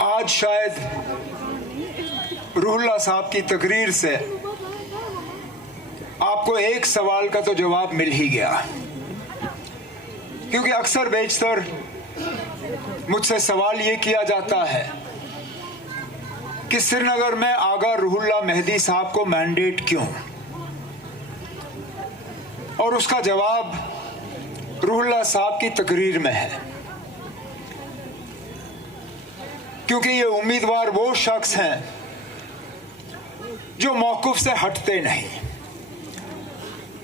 आज शायद रूहुल्लाह साहब की तकरीर से आपको एक सवाल का तो जवाब मिल ही गया, क्योंकि अक्सर बेशतर मुझसे सवाल ये किया जाता है कि श्रीनगर में आगा रूहुल्लाह मेहदी साहब को मैंडेट क्यों, और उसका जवाब रूहुल्लाह साहब की तकरीर में है। क्योंकि ये उम्मीदवार वो शख्स हैं जो मौक़िफ़ से हटते नहीं,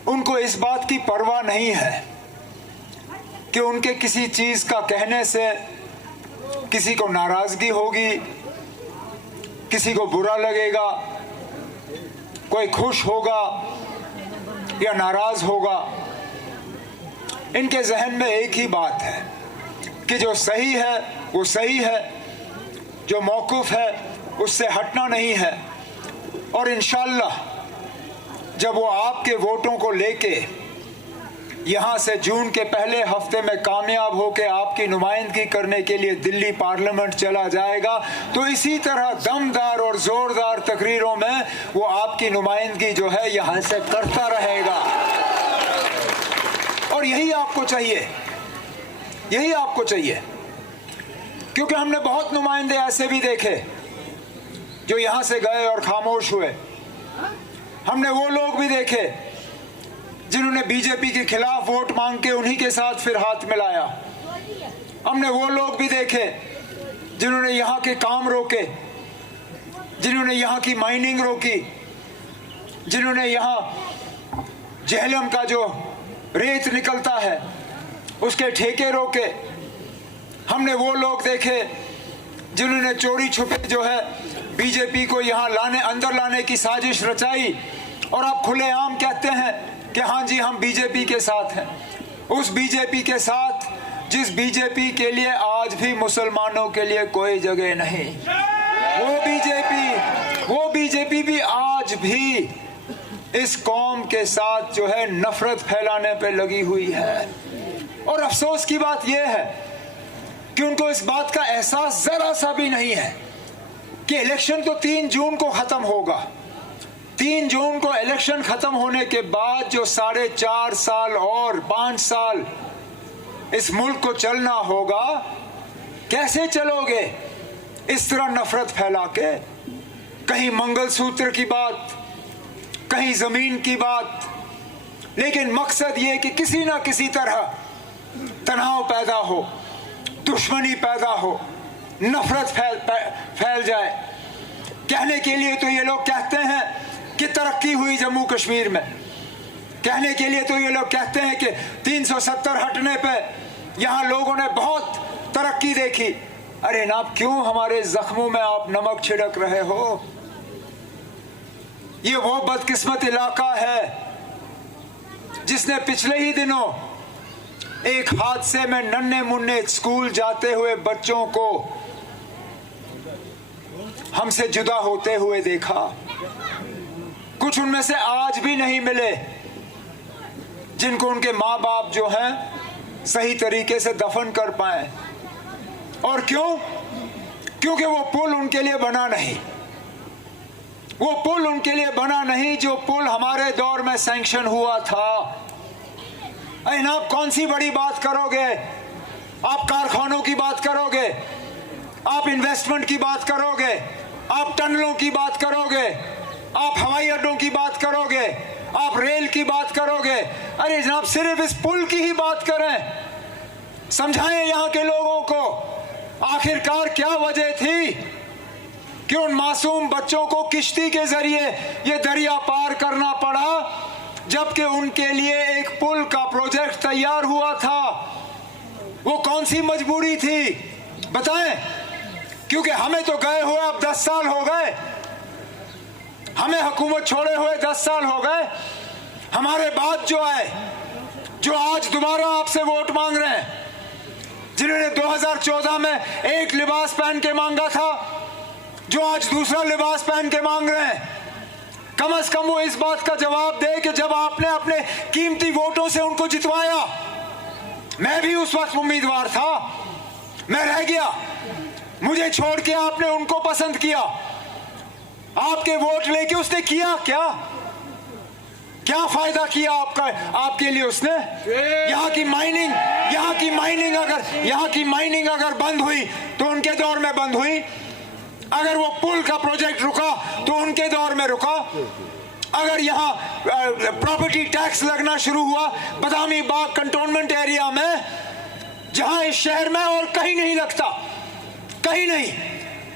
उनको इस बात की परवाह नहीं है कि उनके किसी चीज़ का कहने से किसी को नाराज़गी होगी, किसी को बुरा लगेगा, कोई खुश होगा या नाराज़ होगा। इनके जहन में एक ही बात है कि जो सही है वो सही है, जो मौक़िफ़ है उससे हटना नहीं है। और इंशाअल्लाह जब वो आपके वोटों को लेके यहाँ से जून के पहले हफ्ते में कामयाब होकर आपकी नुमाइंदगी करने के लिए दिल्ली पार्लियामेंट चला जाएगा, तो इसी तरह दमदार और ज़ोरदार तकरीरों में वो आपकी नुमाइंदगी जो है यहाँ से करता रहेगा। और यही आपको चाहिए, यही आपको चाहिए, क्योंकि हमने बहुत नुमाइंदे ऐसे भी देखे जो यहाँ से गए और खामोश हुए। हमने वो लोग भी देखे जिन्होंने बीजेपी के खिलाफ वोट मांग के उन्हीं के साथ फिर हाथ मिलाया। हमने वो लोग भी देखे जिन्होंने यहाँ के काम रोके, जिन्होंने यहाँ की माइनिंग रोकी, जिन्होंने यहाँ जेहलम का जो रेत निकलता है उसके ठेके रोके। हमने वो लोग देखे जिन्होंने चोरी छुपे जो है बीजेपी को यहाँ अंदर लाने की साजिश रचाई, और आप खुलेआम कहते हैं कि हाँ जी हम बीजेपी के साथ हैं। उस बीजेपी के साथ जिस बीजेपी के लिए आज भी मुसलमानों के लिए कोई जगह नहीं, वो बीजेपी भी आज भी इस कौम के साथ जो है नफरत फैलाने पे लगी हुई है। और अफसोस की बात यह है कि उनको इस बात का एहसास जरा सा भी नहीं है कि इलेक्शन तो 3 जून को खत्म होगा। 3 जून को इलेक्शन खत्म होने के बाद जो 4.5 साल और 5 साल इस मुल्क को चलना होगा, कैसे चलोगे इस तरह नफरत फैला के? कहीं मंगलसूत्र की बात, कहीं जमीन की बात, लेकिन मकसद ये कि किसी ना किसी तरह तनाव पैदा हो, दुश्मनी पैदा हो, नफरत फैल जाए। कहने के लिए तो ये लोग कहते हैं कि तरक्की हुई जम्मू कश्मीर में, कहने के लिए तो ये लोग कहते हैं कि 370 हटने पे यहाँ लोगों ने बहुत तरक्की देखी। अरे नाब, क्यों हमारे जख्मों में आप नमक छिड़क रहे हो? ये वो बदकिस्मत इलाका है जिसने पिछले ही दिनों एक हादसे में नन्हे मुन्ने स्कूल जाते हुए बच्चों को हमसे जुदा होते हुए देखा। कुछ उनमें से आज भी नहीं मिले जिनको उनके माँ बाप जो हैं सही तरीके से दफन कर पाए। और क्यों? क्योंकि वो पुल उनके लिए बना नहीं, वो पुल उनके लिए बना नहीं जो पुल हमारे दौर में सैंक्शन हुआ था। अरे आप कौन सी बड़ी बात करोगे? आप कारखानों की बात करोगे, आप इन्वेस्टमेंट की बात करोगे, आप टनलों की बात करोगे, आप हवाई अड्डों की बात करोगे, आप रेल की बात करोगे। अरे जनाब, सिर्फ इस पुल की ही बात करें, समझाएं यहाँ के लोगों को आखिरकार क्या वजह थी कि उन मासूम बच्चों को किश्ती के जरिए ये दरिया पार करना पड़ा, जबकि उनके लिए एक पुल का प्रोजेक्ट तैयार हुआ था। वो कौन सी मजबूरी थी बताएं? क्योंकि हमें तो गए हुए अब 10 साल हो गए, हमें हुकूमत छोड़े हुए 10 साल हो गए। हमारे बाद जो आए, जो आज दोबारा आपसे वोट मांग रहे हैं, जिन्होंने 2014 में एक लिबास पहन के मांगा था, जो आज दूसरा लिबास पहन के मांग रहे हैं, कम से कम वो इस बात का जवाब दे कि जब आपने अपने कीमती वोटों से उनको जितवाया, मैं भी उस वक्त उम्मीदवार था, मैं रह गया, मुझे छोड़ के आपने उनको पसंद किया, आपके वोट लेके उसने किया क्या? क्या फायदा किया आपका, आपके लिए उसने? यहाँ की माइनिंग अगर बंद हुई तो उनके दौर में बंद हुई। अगर वो पुल का प्रोजेक्ट रुका तो उनके दौर में रुका। अगर यहाँ प्रॉपर्टी टैक्स लगना शुरू हुआ बदामी बाग कंटोनमेंट एरिया में, जहां इस शहर में और कहीं नहीं लगता, कहीं नहीं,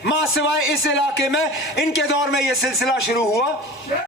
मां सिवाय इस इलाके में, इनके दौर में यह सिलसिला शुरू हुआ।